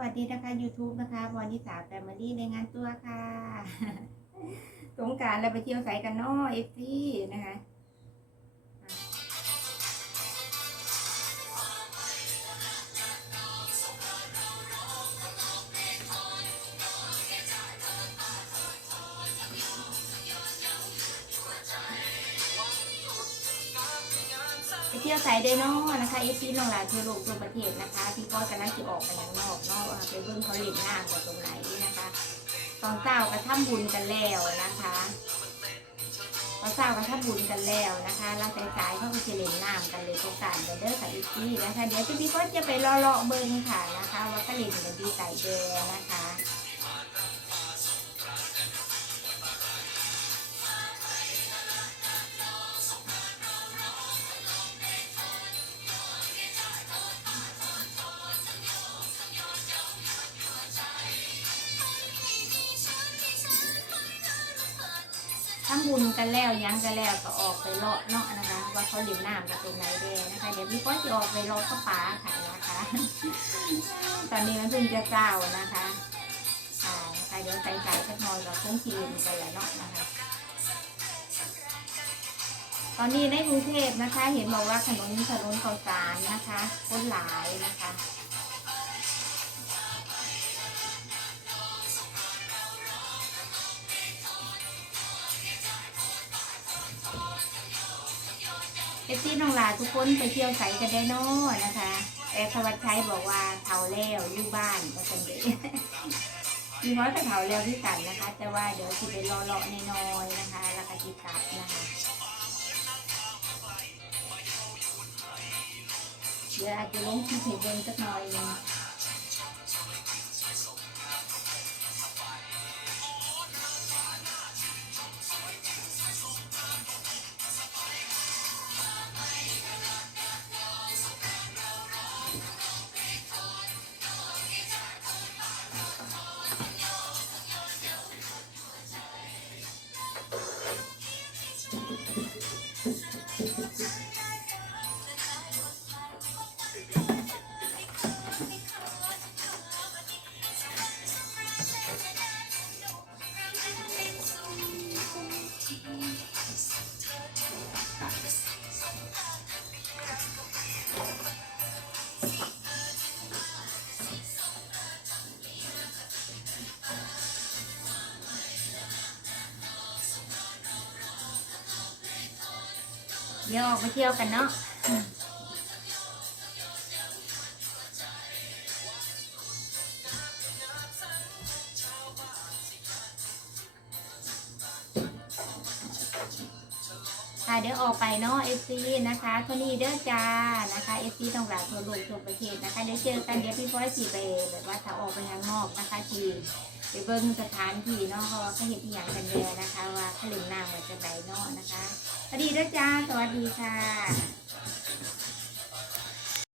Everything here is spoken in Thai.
วัสดีนะคะ YouTube นะคะบอนิสาแฟมิลี่ในงานตัวค่ะ สงการเราไปเที่ยวไสกันนาะเอฟซีนะคะ ไปเที่ยวไสได้เนาะนะคะเอฟซีน้องหลานทั่วโลกทั่วประเทศนะคะ พี่ก้อยกำลังจะออกไปข้างนอกนาะว่าไปเบิ่งเขาเล่นน้ำกันตรงไหนนะคะ ตอนเช้าก็ทำบุญกันแล้วนะคะตอนเช้าก็ทำบุญกันแล้วนะคะแล้วสายเขาก็จะเล่นน้ำกันเลยตรงกลางกันเด้อค่ะอีกทีนะคะเดี๋ยวพี่ก็จะไปรอเลาะเบิ้งค่ะนะคะ ว่าก็เล่นกันดีใส่แดงนะคะ ทำบุญกันแล้วยังกันแล้วก็ออกไปเลาะเนาะนะคะ ว่าเขาเล่นน้ำกันตรงไหนแดงนะคะ เดี๋ยวพี่ก็จะออกไปเลาะก็ป่าค่ะนะคะ ตอนนี้มันเพิ่งจะเก้านะคะอ่านะคะเดี๋ยวใส่ใส่สักหน่อยเราคงทีมกันแล้วเนาะนะคะ ตอนนี้ในกรุงเทพนะคะ เห็นบอกว่าถนนถนนข้าวสารนะคะคนหลายนะคะ อฟซีน้องหลาทุกคนไปเที่ยวใสกันได้เนอนะคะแอร์ทวัชชัยบอกว่าเผาแล้วอยู่บ้านก็สันเดมีน้อยกับเผาแล้วที่กันนะคะ แต่ว่าเดี๋ยวสิไปรอเลาะในน้อยนะคะ แล้วก็จิกลับนะคะเดี๋ยวอาจจะลงที่เพจเดินสักหน่อยนึง เดี๋ยวออกไปเที่ยวกันเนาะ ค่ะเดี๋ยวออกไปเนาะเอฟซีนะคะเท่านี้เด้อจ้านะคะเอฟซีต้องหลากทั่วโลกทั่วประเทศนะคะเดี๋ยวเจอกันเดี๋ยวพี่พ้อยสีไปแบบว่าถ้าออกไปข้างนอกนะคะทีไปเบิ้งสถานที่เนาะเพราะเขาเห็นอย่างกันแย่นะคะ ว่าถล่นน้ำมาจะไหนเนาะนะคะสวัสดีเด้อจ้าสวัสดีค่ะ